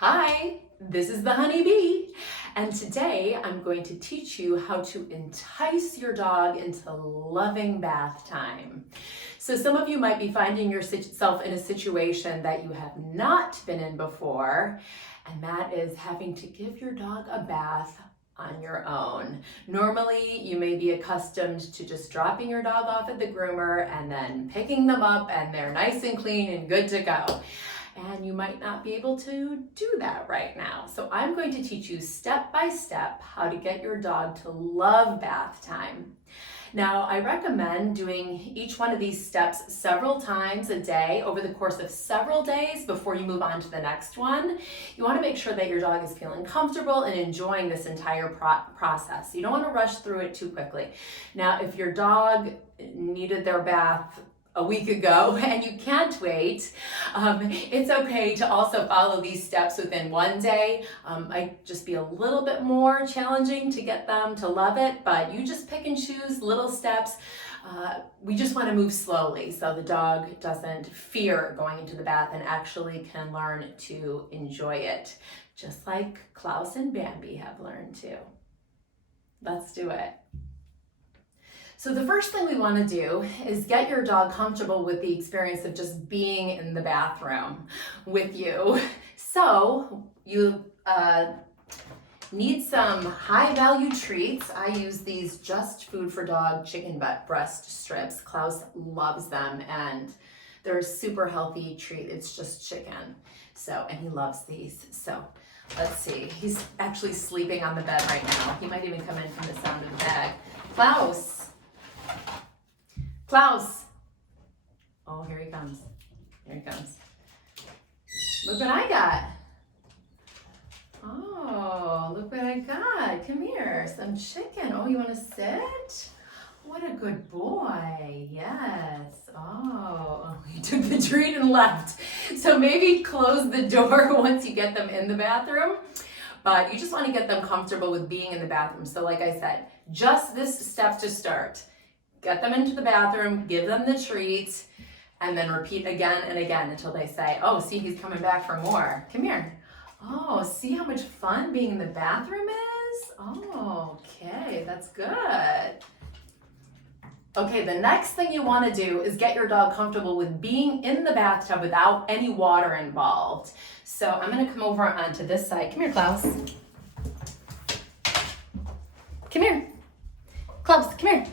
Hi, this is the honeybee, and today I'm going to teach you how to entice your dog into loving bath time. So some of you might be finding yourself in a situation that you have not been in before, and that is having to give your dog a bath on your own. Normally, you may be accustomed to just dropping your dog off at the groomer and then picking them up and they're nice and clean and good to go. And you might not be able to do that right now. So I'm going to teach you step by step how to get your dog to love bath time. Now, I recommend doing each one of these steps several times a day over the course of several days before you move on to the next one. You want to make sure that your dog is feeling comfortable and enjoying this entire process. You don't want to rush through it too quickly. Now, if your dog needed their bath a week ago and you can't wait, it's okay to also follow these steps within one day. Might just be a little bit more challenging to get them to love it, but you just pick and choose little steps. We just want to move slowly so the dog doesn't fear going into the bath and actually can learn to enjoy it, just like Klaus and Bambi have learned to. Let's do it. So the first thing we want to do is get your dog comfortable with the experience of just being in the bathroom with you. So you need some high value treats. I use these Just Food for Dog chicken breast strips. Klaus loves them and they're a super healthy treat. It's just chicken. And he loves these. So let's see. He's actually sleeping on the bed right now. He might even come in from the sound of the bag. Klaus. Oh, here he comes. Here he comes. Look what I got. Oh, look what I got. Come here, some chicken. Oh, you want to sit? What a good boy. Yes. Oh, he took the treat and left. So maybe close the door once you get them in the bathroom. But you just want to get them comfortable with being in the bathroom. So like I said, just this step to start. Get them into the bathroom, give them the treats, and then repeat again and again until they say, oh, see, he's coming back for more. Come here. Oh, see how much fun being in the bathroom is? Oh, okay, that's good. Okay, the next thing you want to do is get your dog comfortable with being in the bathtub without any water involved. So I'm going to come over onto this side. Come here, Klaus. Come here. Klaus, come here.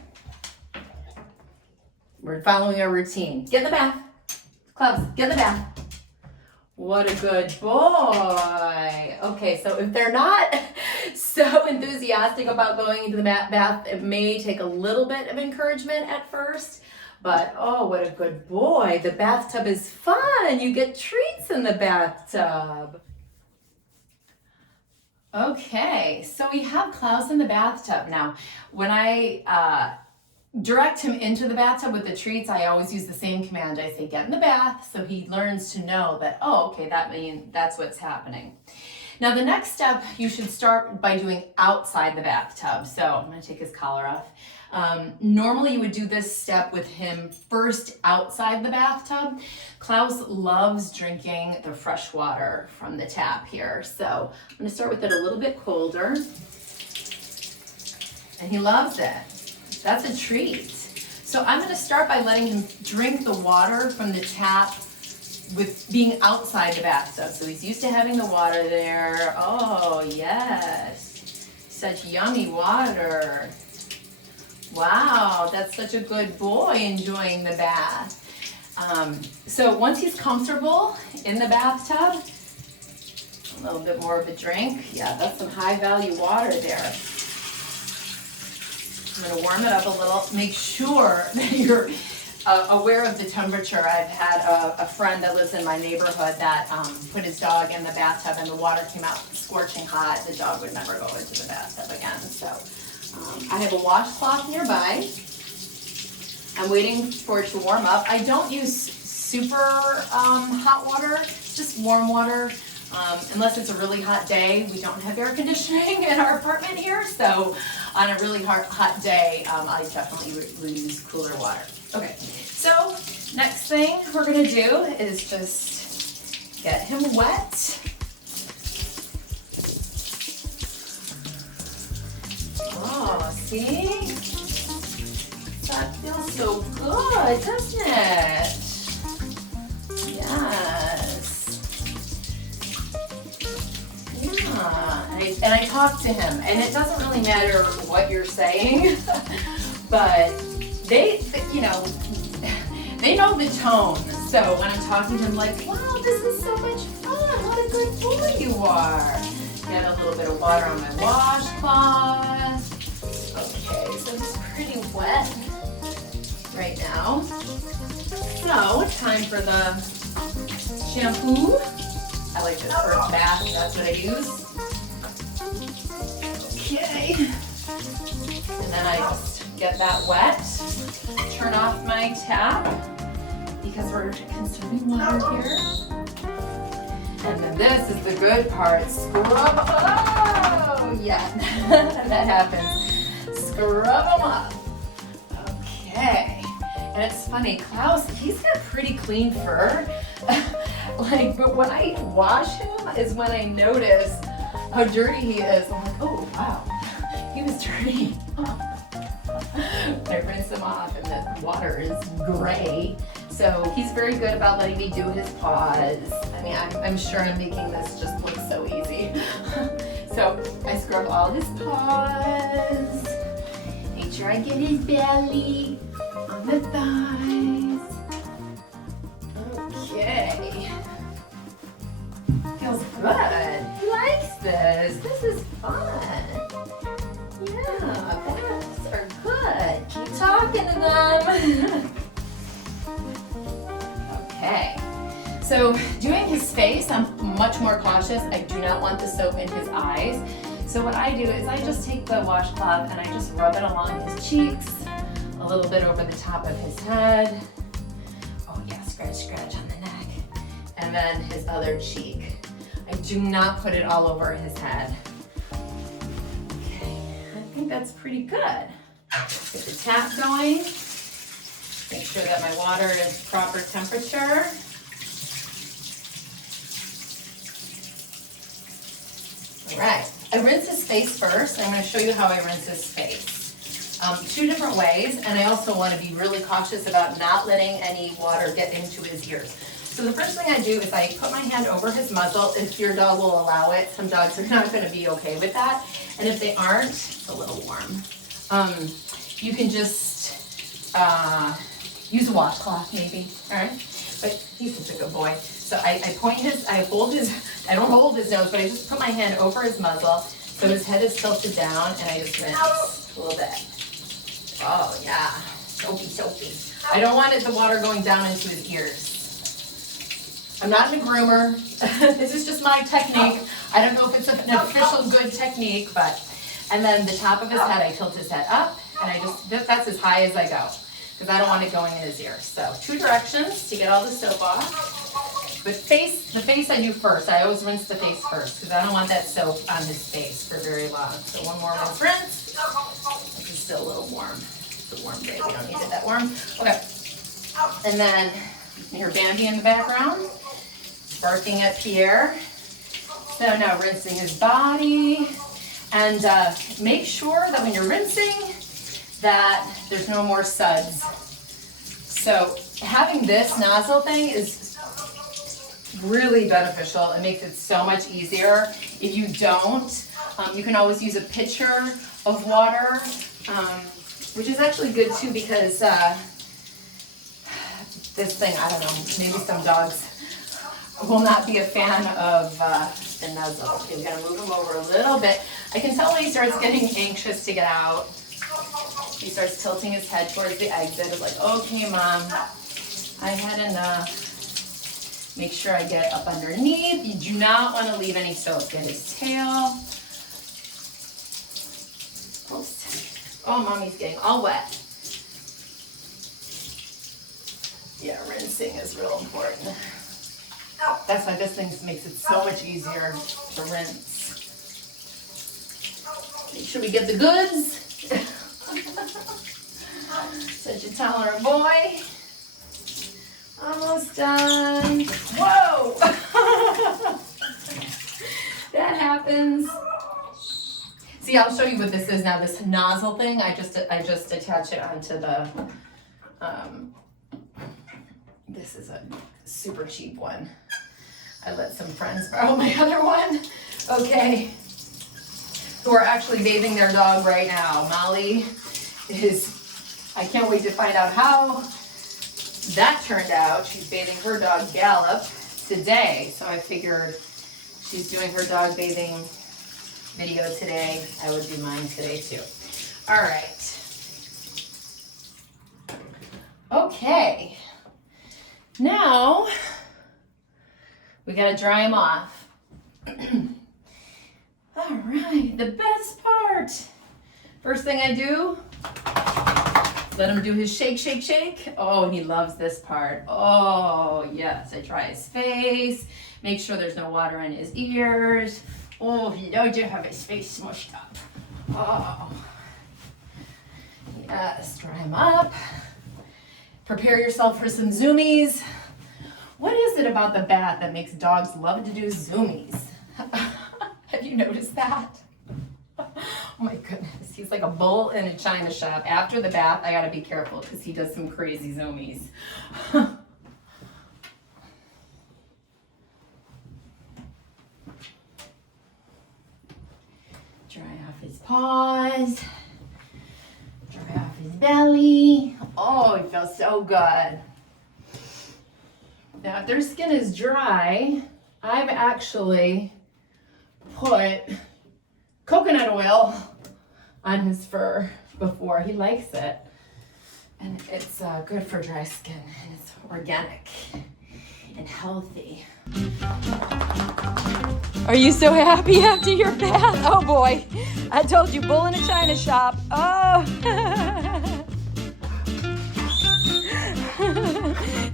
We're following our routine. Get in the bath. Klaus, get in the bath. What a good boy. Okay, so if they're not so enthusiastic about going into the bath, it may take a little bit of encouragement at first, but oh, what a good boy. The bathtub is fun. You get treats in the bathtub. Okay, so we have Klaus in the bathtub. Now, when I direct him into the bathtub with the treats, I always use the same command. I say, get in the bath, so he learns to know that, oh, okay, that means that's what's happening. Now, the next step, you should start by doing outside the bathtub. So I'm going to take his collar off. Normally, you would do this step with him first outside the bathtub. Klaus loves drinking the fresh water from the tap here. So I'm going to start with it a little bit colder. And he loves it. That's a treat. So I'm going to start by letting him drink the water from the tap with being outside the bathtub. So he's used to having the water there. Oh, yes. Such yummy water. Wow, that's such a good boy enjoying the bath. So once he's comfortable in the bathtub, a little bit more of a drink. Yeah, that's some high value water there. I'm going to warm it up a little. Make sure that you're aware of the temperature. I've had a friend that lives in my neighborhood that put his dog in the bathtub and the water came out scorching hot. The dog would never go into the bathtub again. So I have a washcloth nearby. I'm waiting for it to warm up. I don't use super hot water, just warm water. Unless it's a really hot day. We don't have air conditioning in our apartment here, so on a really hot day, I definitely would use cooler water. Okay, so next thing we're gonna do is just get him wet See? That feels so good, doesn't it? Yes. Yeah. And I talk to him, and it doesn't really matter what you're saying, but they know the tone. So when I'm talking to him, like, wow, this is so much fun. What a good boy you are. Get a little bit of water on my washcloth. Okay, so it's pretty wet right now. So, time for the shampoo. I like this for a bath, that's what I use. Okay. And then I just get that wet. Turn off my tap because we're conserving water here. And then this is the good part. Scrub. Oh, yeah. That happens. Scrub them up. Okay. And it's funny, Klaus, he's got pretty clean fur. But when I wash him is when I notice how dirty he is. I'm like, oh, wow. He was dirty. I rinse him off and the water is gray. So he's very good about letting me do his paws. I mean, I'm sure I'm making this just look so easy. So I scrub all his paws. Make sure I get his belly on the thighs. Okay. Feels good. He likes this. This is fun. Yeah, baths are good. Keep talking to them. Okay. So doing his face, I'm much more cautious. I do not want the soap in his eyes. So what I do is I just take the washcloth and I just rub it along his cheeks, a little bit over the top of his head. Oh yeah, scratch, scratch on the neck. And then his other cheek. I do not put it all over his head. Okay, I think that's pretty good. Get the tap going. Make sure that my water is proper temperature. All right, I rinse his face first. I'm going to show you how I rinse his face. Two different ways, and I also want to be really cautious about not letting any water get into his ears. So the first thing I do is I put my hand over his muzzle, if your dog will allow it. Some dogs are not going to be okay with that. And if they aren't, it's a little warm. You can just use a washcloth maybe, all right? But he's such a good boy. So I don't hold his nose, but I just put my hand over his muzzle so his head is tilted down and I just rinse a little bit. Oh yeah, soapy, soapy. I don't want the water going down into his ears. I'm not a groomer. This is just my technique. I don't know if it's an official good technique, but, and then the top of his head, I tilt his head up and that's as high as I go because I don't want it going in his ears. So 2 directions to get all the soap off. But the face I do first. I always rinse the face first because I don't want that soap on his face for very long. So one more rinse. It's still a little warm. It's a warm day. We don't need it that warm. Okay. And then you hear Bambi in the background, barking at Pierre. So now rinsing his body. And make sure that when you're rinsing that there's no more suds. So having this nozzle thing is really beneficial. It makes it so much easier. If you don't, you can always use a pitcher of water, which is actually good too because this thing, I don't know, maybe some dogs will not be a fan of the nuzzle. Okay, we're gonna move him over a little bit. I can tell when he starts getting anxious to get out. He starts tilting his head towards the exit. It's like, okay, Mom, I had enough. Make sure I get up underneath. You do not want to leave any soap. Get his tail. Oops. Oh, Mommy's getting all wet. Yeah, rinsing is real important. That's why this thing makes it so much easier to rinse. Make sure we get the goods. Such a tolerant boy. Almost done. Whoa! That happens. See, Yeah, I'll show you what this is now. This nozzle thing, I just attach it onto the, this is a super cheap one. I let some friends borrow my other one. Okay, who are actually bathing their dog right now. Molly is, I can't wait to find out how that turned out. She's bathing her dog Gallop today, so I figured she's doing her dog bathing video today. I would do mine today too. All right. Okay. Now we gotta dry them off. All right, the best part. First thing I do, let him do his shake, shake, shake. Oh, he loves this part. Oh, yes, I dry his face. Make sure there's no water in his ears. Oh, he loves to have his face smushed up. Oh, yes, dry him up. Prepare yourself for some zoomies. What is it about the bath that makes dogs love to do zoomies? Have you noticed that? Oh my goodness, he's like a bull in a china shop. After the bath, I gotta be careful because he does some crazy zoomies. Dry off his paws. Dry off his belly. Oh, it feels so good. Now, if their skin is dry, I've actually put coconut oil on his fur before. He likes it. And it's good for dry skin. And it's organic and healthy. Are you so happy after your bath? Oh boy, I told you, bull in a china shop. Oh.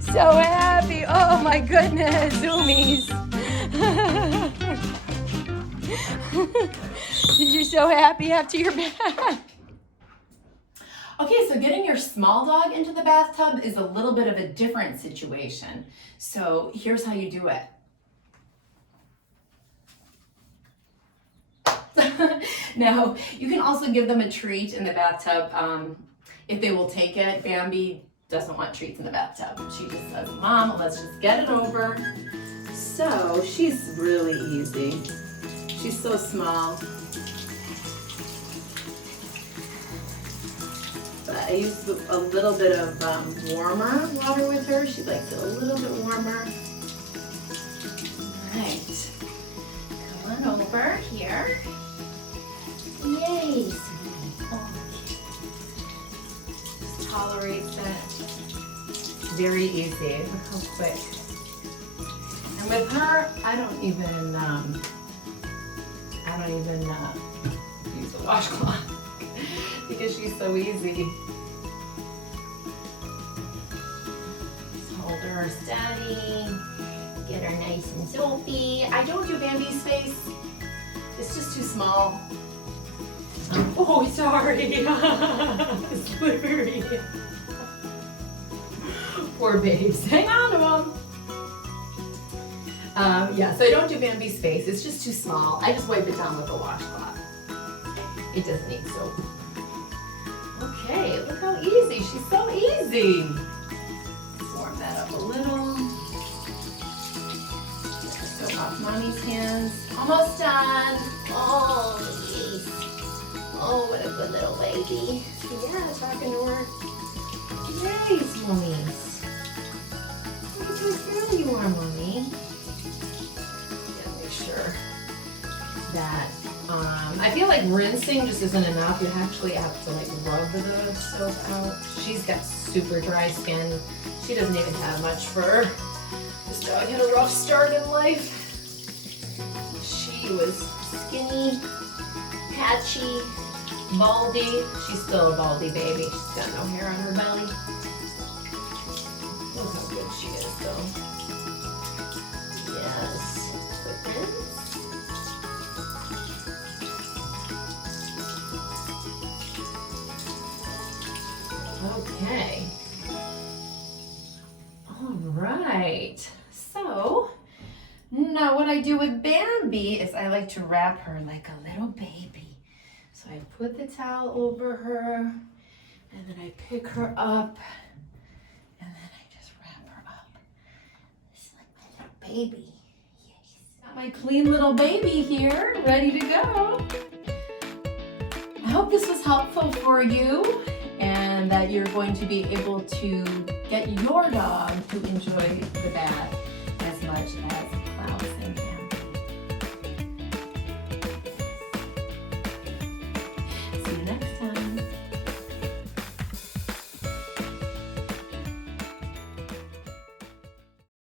So happy. Oh my goodness, zoomies. You're so happy after your bath. Okay, so getting your small dog into the bathtub is a little bit of a different situation. So here's how you do it. Now, you can also give them a treat in the bathtub if they will take it. Bambi doesn't want treats in the bathtub. She just says, Mom, let's just get it over. So she's really easy. She's so small. But I used a little bit of warmer water with her. She likes it a little bit warmer. All right. Come on over here. Yay, sweetie. Oh, just tolerates it. Very easy. Look how quick. And with her, I don't even use a washcloth because she's so easy. Just hold her steady. Get her nice and soapy. I don't do Bambi's face. It's just too small. Oh, sorry. Slippery. Poor babes. Hang on to them. Yeah, so I don't do Bambi's face. It's just too small. I just wipe it down with a washcloth. It doesn't need soap. Okay, look how easy. She's so easy. Let's warm that up a little. Soap off Mommy's hands. Almost done. Oh, yes. Oh, what a good little baby. Yeah, talking to her. Yay, Mommies. Look at how girl you are, Mommy. Yeah, make sure that, I feel like rinsing just isn't enough. You actually have to like rub the soap out. She's got super dry skin. She doesn't even have much fur. This dog had a rough start in life. She was skinny, patchy, baldy. She's still a baldy baby. She's got no hair on her belly. Look how good she is though. Yes. Quick rinse. Okay. All right. So now what I do with Bambi is I like to wrap her like a little baby. So So I put the towel over her, and then I pick her up, and then I just wrap her up. This is like my little baby. Yes. Got my clean little baby here, ready to go. I hope this was helpful for you and that you're going to be able to get your dog to enjoy the bath as much as